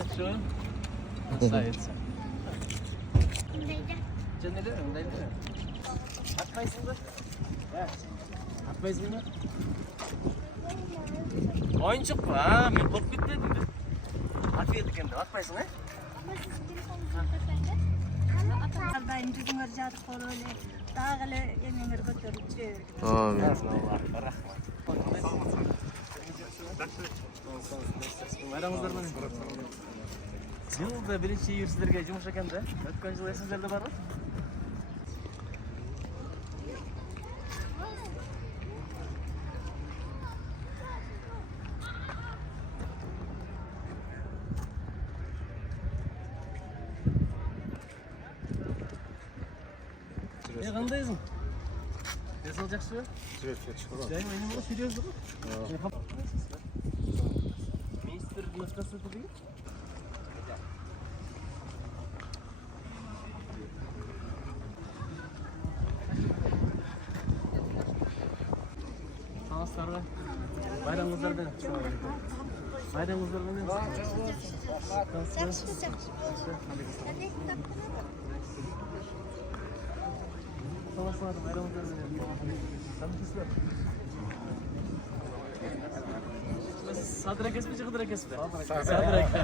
жақсы сайтса жөнеле ыңдайлы атпайсың ба атпайсың ба ойыншық па мен қорқып кетпедім де ответ екен деп атпайсың Ардайым жүзіңөр жатып болуп эле дагы эле эмеңер көтөрүлүп жүрө байрамыңыздар менен жылда биринчи июль сиздерге жумуш экен да өткөн жылы эсиңиздерде барбы кандайсың эсиң жакшыбы жайма эне боло серьезно го министр наскасы деген саламатсыздарбы байрамыңыздар менен байрамыңыздар менен саламатсыздар байрамыңыздар менен танышсыздар Садыр экесизби же Кыдыр экесизби? Садыр эке.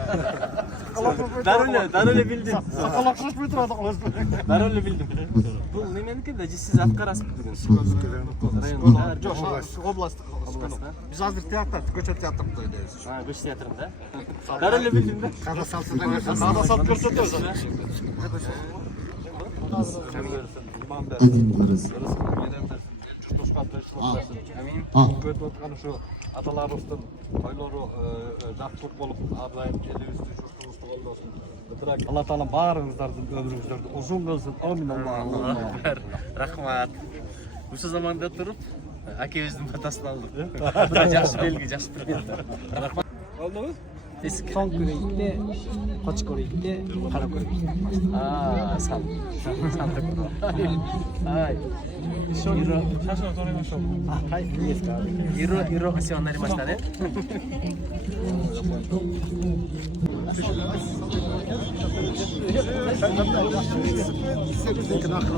Дару эле билдим. Сакал акшашпай турат аласың. Дару эле билдим. Бул неменики да же сиз аткарасызбы бүгүн? Жок, областтык. Биз азыр театр, көчө театрында ойнойбуз. Көчө театрында. Дару эле билдим да. Када салып көрсөтөбүз. Көтүп аткан ушу аталарыбыздын тойлору жакшылык болуп, ар дайым элибизди, журтубузду колдосун. Алла таала баарыңыздардын өмүрүңүздөрдү узун кылсын. Амин. Рахмат. Ушул заманда туруп, акебиздин батасын алдык. Бул жакшы белги, жакшы примет. Рахмат. Болдубу? Son köreyde, koç köreyde, kara köreyde. San. Ay. Iro. Hay, yes, Iro osean narimashita ne.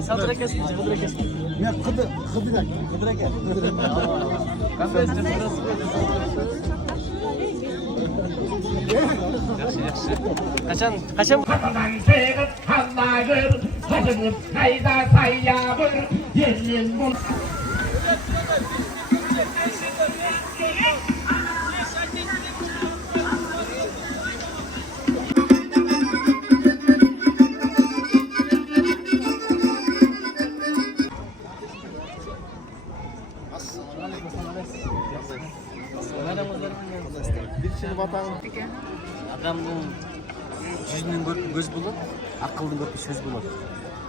Sadır ekesi, Kıdır ekesi. Мен Кыдыр эке. Yaxşı. Kaçan Seyret kallagır, hacımız kayda sayyabır, yerin bul. Адамдын жүзүнөн көркү көз болот, акылдын көркү сөз болот.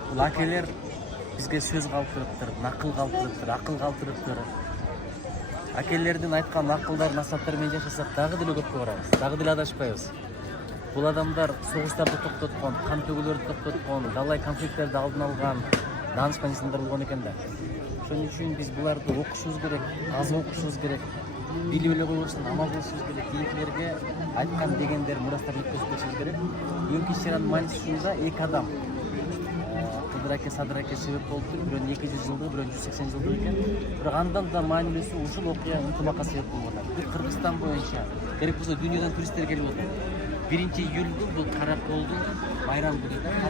Бул акелер бизге сөз калтырыптыр, накыл калтырыптыр, акыл калтырыптыр. Акелердин айткан акылдарын насааттар менен жашасак дагы деле көпкө барабыз, дагы деле адашпайбыз. Бул адамдар согуштарды токтоткон, кан төгүүлөрдү токтоткон, далай конфликттерди алдын алган даанышман инсандар болгон экен да. Ошон үчүн биз буларды окушубуз керек, аз окушубуз керек. Билип эле койбостон амал кылышыбыз керек. Кийинкилерге айткан дегендер мурастарын өткөзүп кетишибиз керек. Бүгүнкү иш-чаранын мааниси ушунда эки адам Кыдыр эке, Садыр эке себеп болуптур. Бирөөнүн 200 жылдыгы, бирөөнүн 180 жылдыгы экен. Бирок андан да маанилүүсү ушул окуя ынтымакка себеп болуп атат. Бир Кыргызстан боюнча керек болсо дүйнөдөн туристтер келип отуруп. 1 июлдүн бул кара колдун байрамы деп